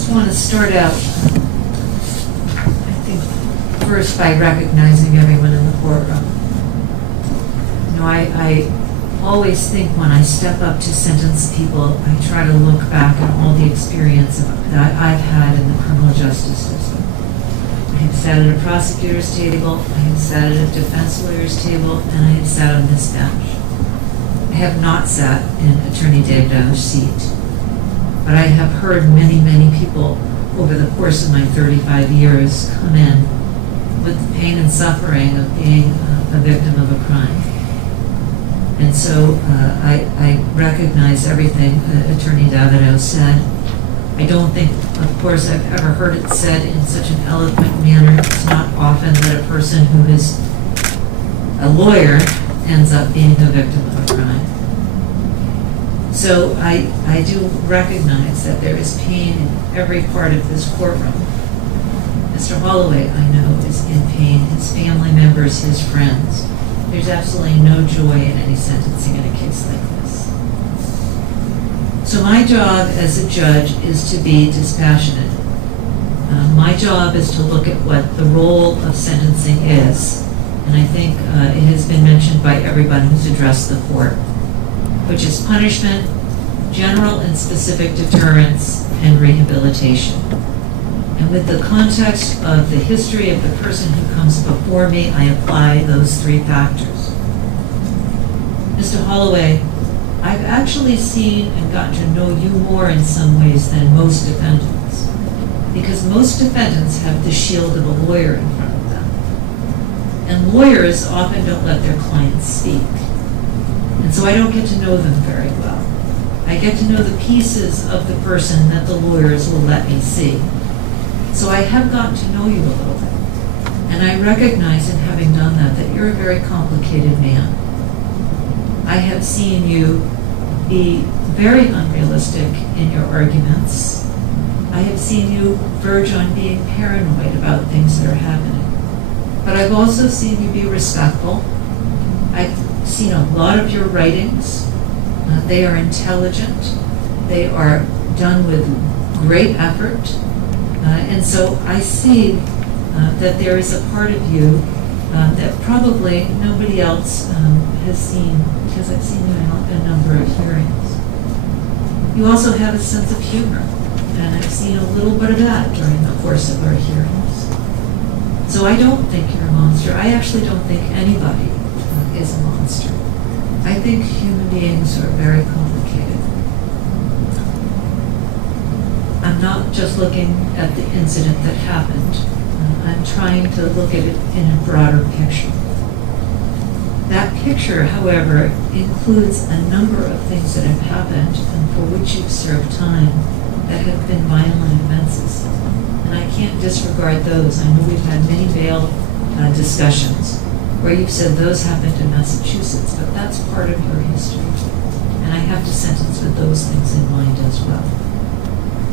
just want to start out, I think, first by recognizing everyone in the courtroom. You know, I always think when I step up to sentence people, I try to look back at all the experience that I've had in the criminal justice system. I have sat at a prosecutor's table, I have sat at a defense lawyer's table, and I have sat on this bench. I have not sat in Attorney Davido's seat, but I have heard many, many people over the course of my 35 years come in with the pain and suffering of being a victim of a crime. And so I recognize everything Attorney Davido said. I don't think, of course, I've ever heard it said in such an eloquent manner. It's not often that a person who is a lawyer ends up being a victim of a crime. So I do recognize that there is pain in every part of this courtroom. Mr. Holloway, I know, is in pain, his family members, his friends. There's absolutely no joy in any sentencing in a case like this. So my job as a judge is to be dispassionate. My job is to look at what the role of sentencing is, and I think it has been mentioned by everyone who's addressed the court, which is punishment, general and specific deterrence, and rehabilitation. And with the context of the history of the person who comes before me, I apply those three factors. Mr. Holloway, I've actually seen and gotten to know you more in some ways than most defendants, because most defendants have the shield of a lawyer in front of them. And lawyers often don't let their clients speak. And so I don't get to know them very well. I get to know the pieces of the person that the lawyers will let me see. So I have gotten to know you a little bit. And I recognize in having done that you're a very complicated man. I have seen you be very unrealistic in your arguments. I have seen you verge on being paranoid about things that are happening. But I've also seen you be respectful. I've seen a lot of your writings. They are intelligent. They are done with great effort. And so I see that there is a part of you that probably nobody else has seen, because I've seen you in a number of hearings. You also have a sense of humor, and I've seen a little bit of that during the course of our hearings. So I don't think you're a monster. I actually don't think anybody is a monster. I think human beings are very complicated. I'm not just looking at the incident that happened. I'm trying to look at it in a broader picture. That picture, however, includes a number of things that have happened and for which you've served time that have been violent offenses. And I can't disregard those. I know we've had many bail discussions where you've said those happened in Massachusetts, but that's part of your history. And I have to sentence with those things in mind as well.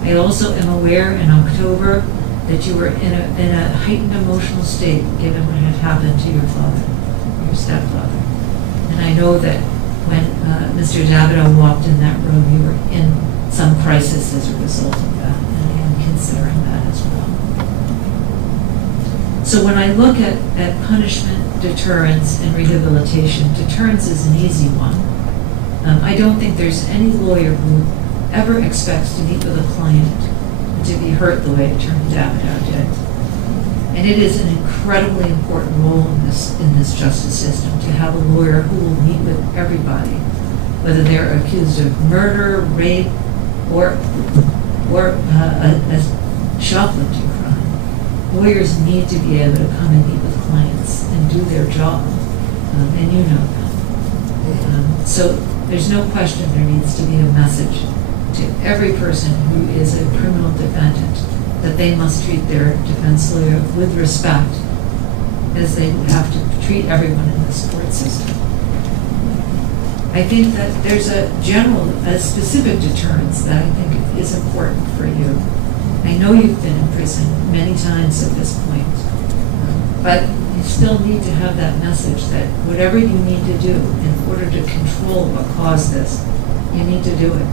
I also am aware in October that you were in a heightened emotional state given what had happened to your father, your stepfather. And I know that when Mr. Davido walked in that room, you were in some crisis as a result of that, and I am considering that as well. So when I look at punishment, deterrence, and rehabilitation, deterrence is an easy one. I don't think there's any lawyer who ever expects to meet with a client to be hurt the way Attorney Davido did. And it is an incredibly important role in this justice system to have a lawyer who will meet with everybody, whether they're accused of murder, rape, or a shoplifting crime. Lawyers need to be able to come and meet with clients and do their job, and you know that. So there's no question there needs to be a message to every person who is a criminal defendant that they must treat their defense lawyer with respect, as they would have to treat everyone in this court system. I think that there's a specific deterrence that I think is important for you. I know you've been in prison many times at this point, but you still need to have that message that whatever you need to do in order to control what caused this, you need to do it.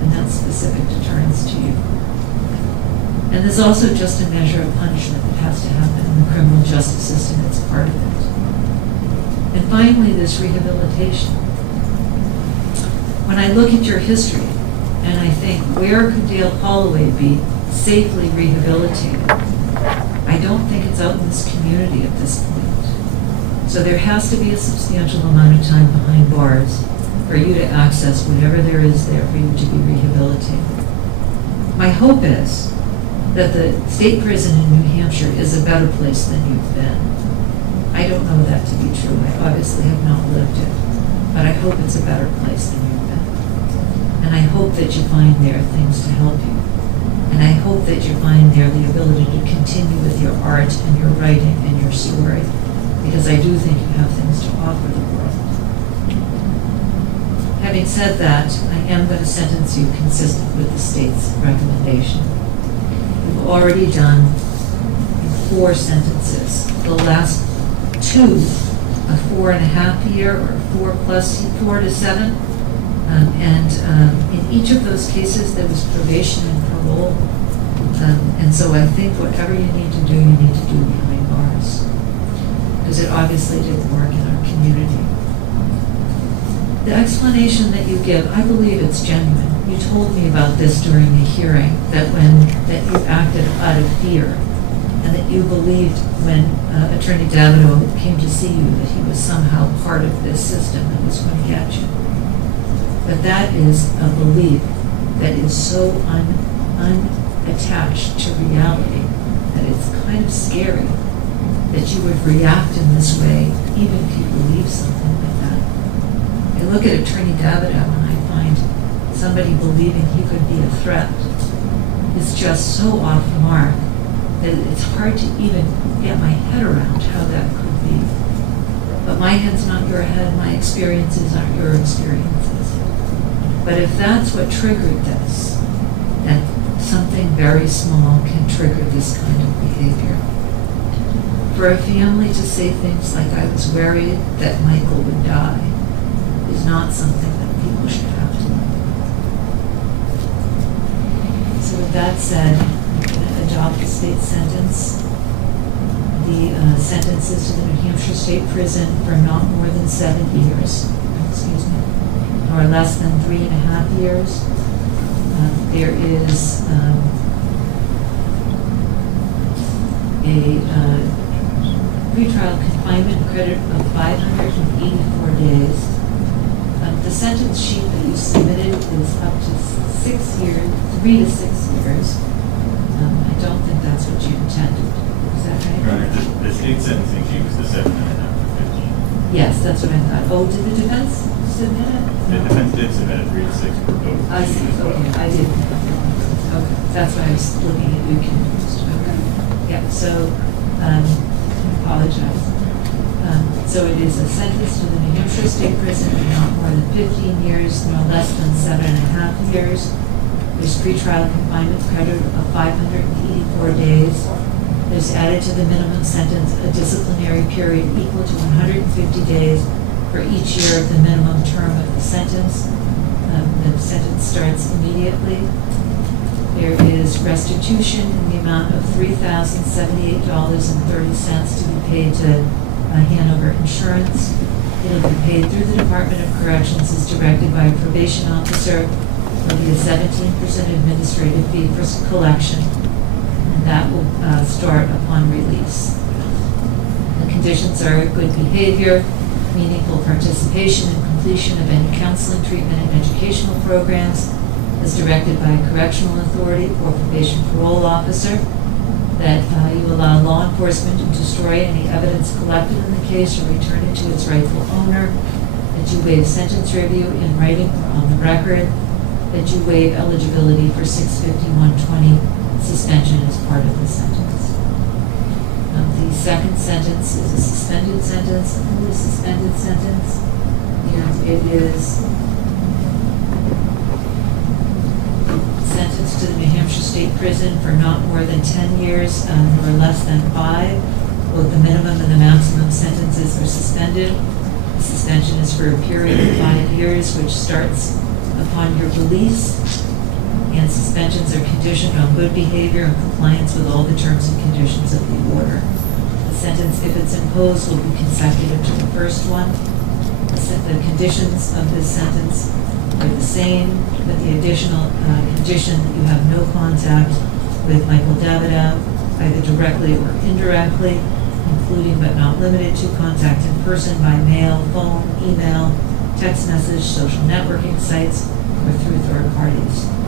And that's specific deterrence to you. And there's also just a measure of punishment that has to happen in the criminal justice system. It's part of it. And finally, there's rehabilitation. When I look at your history, and I think, where could Dale Holloway be safely rehabilitated? I don't think it's out in this community at this point. So there has to be a substantial amount of time behind bars for you to access whatever there is there for you to be rehabilitated. My hope is that the state prison in New Hampshire is a better place than you've been. I don't know that to be true. I obviously have not lived it, but I hope it's a better place than you've been. And I hope that you find there things to help you. And I hope that you find there the ability to continue with your art and your writing and your story, because I do think you have things to offer the world. Having said that, I am going to sentence you consistent with the state's recommendation. You've already done 4 sentences. The last 2, a 4.5 year or 4 to 7. In each of those cases, there was probation and parole. And so I think whatever you need to do behind bars. Because it obviously didn't work in our community. The explanation that you give, I believe it's genuine. You told me about this during the hearing, that you acted out of fear, and that you believed when Attorney Davido came to see you that he was somehow part of this system that was going to get you. But that is a belief that is so unattached to reality that it's kind of scary that you would react in this way even if you believe something like that. I look at Attorney Davido and I find somebody believing he could be a threat is just so off the mark that it's hard to even get my head around how that could be. But my head's not your head, my experiences aren't your experiences. But if that's what triggered this, then something very small can trigger this kind of behavior. For a family to say things like, I was worried that Michael would die, is not something that people should have to know. So with that said, I'm going to adopt the state sentence. The sentences to the New Hampshire State Prison for not more than 7 years, or less than 3.5 years. There is a pretrial confinement credit of 584 days. The sentence sheet that you submitted is up to 6 years, 3 to 6 years. I don't think that's what you intended. Is that right? Right. The state sentencing sheet was the 7.5 to 15. Yes, that's what I thought. Oh, did the defense submit it? The defense did submit a 3 to 6 proposal. I see. Okay, I didn't. Okay, that's why I was looking at you confused. Okay. Yeah, so I apologize. So it is a sentence to the New Hampshire State Prison for not more than 15 years, no less than 7.5 years. There's pretrial confinement credit of 584 days. There's added to the minimum sentence a disciplinary period equal to 150 days for each year of the minimum term of the sentence. The sentence starts immediately. There is restitution in the amount of $3,078.30 to be paid to Hanover Insurance. It'll be paid through the Department of Corrections as directed by a probation officer. There'll be a 17% administrative fee for collection, and that will start upon release. The conditions are good behavior, meaningful participation and completion of any counseling, treatment, and educational programs as directed by a correctional authority or probation parole officer, that you allow law enforcement to destroy any evidence collected in the case or return it to its rightful owner, that you waive sentence review in writing or on the record, that you waive eligibility for 65120 suspension as part of the sentence. The second sentence is a suspended sentence, a fully suspended sentence, and it is sentenced to the New Hampshire State Prison for not more than 10 years or less than 5. Both the minimum and the maximum sentences are suspended. The suspension is for a period of 5 years, which starts upon your release. and suspensions are conditioned on good behavior and compliance with all the terms and conditions of the order. The sentence, if it's imposed, will be consecutive to the first one. The conditions of this sentence are the same, but the additional condition that you have no contact with Michael Davidow, either directly or indirectly, including but not limited to contact in person, by mail, phone, email, text message, social networking sites, or through third parties.